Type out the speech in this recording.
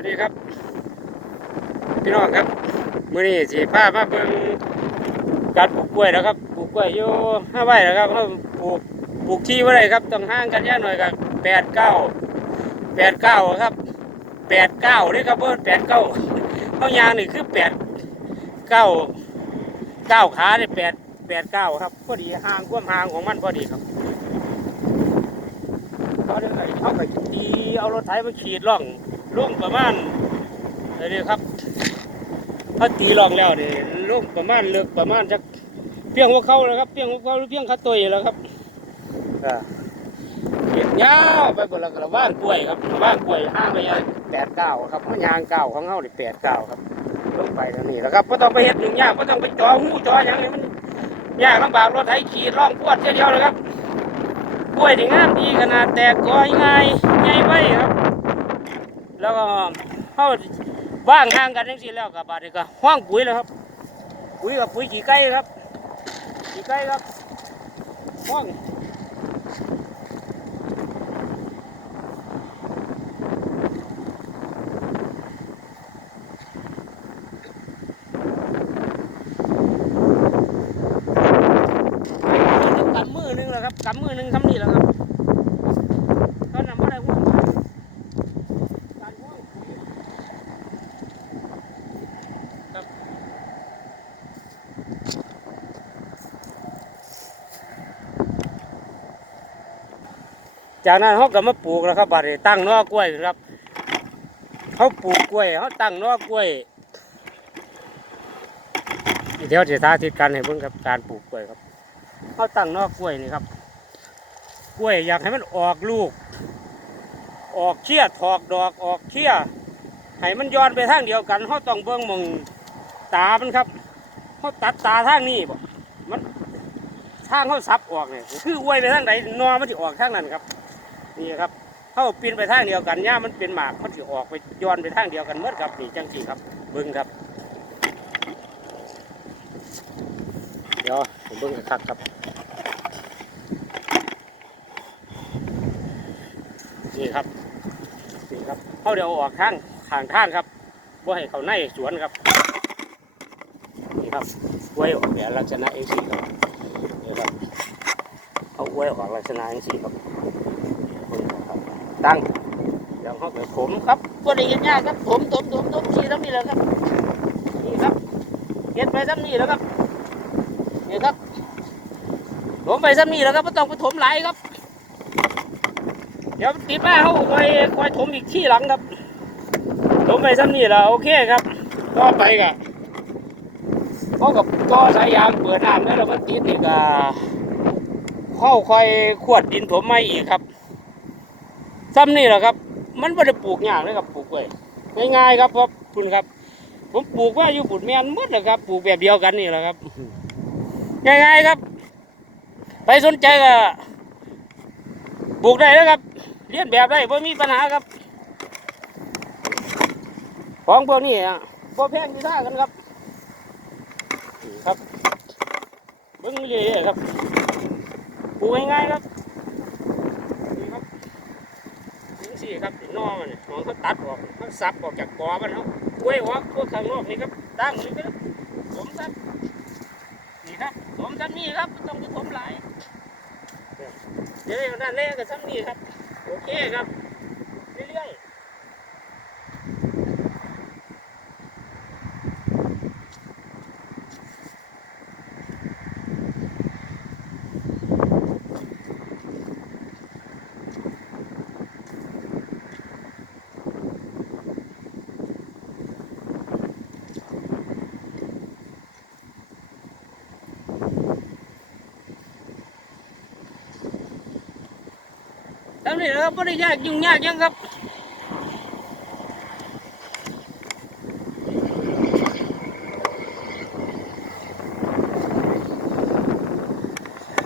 วัสดีครับ พี่น้องครับมื้อนี้สิพามาเบิ่งการปลูกกล้วยนะครับปลูกกล้วยอยู่ห้าไร่นะครับเขาปลูกปลูกที่ไว้เลยครับต้องห่างกันแย่หน่อยกับแปดเก้าแปดเก้าครับแปดเก้านี่ครับเพิ่นแปดเก้าเขายางนี่คือแปดเก้าเก้าขาเนี่ยแปดแปดเก้าครับพอดีห่างความห่างของมันพอดีครับเขาได้เขาก็ดีเอารถไถมาขีดร่อง ล่วงประมาณนี่ครับ ถ้าตีร่องแล้วเนี่ยล่วงประมาณเลือกประมาณจักเพียงหัวเข่าแล้วครับเพียงหัวเข่าหรือเพียงขาตัวอยู่แล้วครับอ่าเก็บยาวไปบนแล้วก็ว่างกล้วยครับว่างกล้วยห้างระยะแปดเก้าครับมันยางเก้าของเขาเนี่แปดเก้าครับลงไปทางนี้แล้วครับไม่ต้องไปเห็ดหนึ่งยากไม่ต้องไปจ่อหูจ่ออย่างนี้มันยากลำบากรถไถขีดร่องปวดเทียวเดียวเลยครับกล้วยที่งามดีขนาดแตกกอง่ายง่ายไว้ครับ แล้วก็เขาว่างห่างกันทั้งสิ้นแล้วกับบาดนี้ก็ห้องปุ๋ยแล้วครับ ปุ๋ยกับปุ๋ยขี่ไก่ครับขี่ไก่ครับห้องกำมือหนึงแล้วครับกำมือหนึงทำนี่แล้วครับตอนนั้นไม่ได้ห่วงการห่วงปุ๋ย จากนั้นเขาก็มาปลูกแล้วครับบัดนี้ตั้งนอกล้วยครับเขาปลูกกล้วยเขาตั้งนอกล้วยเดี๋ยวจะสาธิตการให้เบิ่งครับการปลูกกล้วยครับเขาตั้งนอกกล้วยนี่ครับ กล้วยอยากให้มันออกลูก ออกเชี่ยถอกดอกออกเชี่ยให้มันย้อนไปทางเดียวกันเขาต้องเบิ่งมองตามันครับเขาตัดตาทางนี้บ่มันทางเขาซับออกเนี่ยคืออวยไปทางไหนนอมันจะออกทางนั้นครับ นี่ครับเข้าปีนไปทางเดียวกันย่ามันเป็นหมากมันจะออกไปย้อนไปทางเดียวกันเมื่อกับนี่จังสีครับเบิ้งครับ เดี๋ยวผมเบิ้งคักครับนี่ครับนี่ครับเขาเดี๋ยวออกทางข้างทางครับว่ให้เขาในสวนครับนี่ครับไว้ออกแบบลักษณะเอซีครับนี่ครับเอาไว้ออกลักษณะเอซีครับ ตั้งเดี๋ยวเขาไปผมครับตัวนี้ยากครับผมถมถมถมทีทั้งนี้แล้วครับนี่ครับเก็บไปทั้งนี้แล้วครับนี่ครับผมไปทั้งนี้แล้วครับไม่ต้องไปถมไหลครับ เดี๋ยวติดมาเขาคอยคอยถมอีกที่หลังครับถมไปทั้งนี้แล้วโอเคครับต่อไปก็เขากับต่อสายยางเปิดน้ำแล้วเราก็ติดอีกอ่าเข้าคอยขวดดินถมไม่อีกครับ ซ้ำนี่แหละครับ มันไม่ได้ปลูกยากเลยครับปลูกไว้ง่ายๆครับเพราะคุณครับ ผมปลูกว่าอยู่บุญแมนมดเลยครับปลูกแบบเดียวกันนี่แหละครับ ง่ายๆครับ ไปสนใจก็ปลูกได้แล้วครับเรียนแบบได้ไม่มีปัญหาครับ ของพวกนี้อะพอแพงที่ท่ากันครับ ครับเบิ้งเรื่อยๆครับปลูกง่ายๆครับนี่ครับี่ครับนอมันเนี่ยนอนเขาตัดออกเขาสับออกจากกอมันเขากล้วยออกพวกข้างนอกนี่ครับตั้งนี่ครับผมซับนี่ครับผมซับนี่ครับต้องไปผมหลายเดี๋ยวด้านแรกก็ซับนี่ครับโอเคครับเรื่อยๆ นี่นะครับไม่ได้ยากยุ่งยากหยังครับ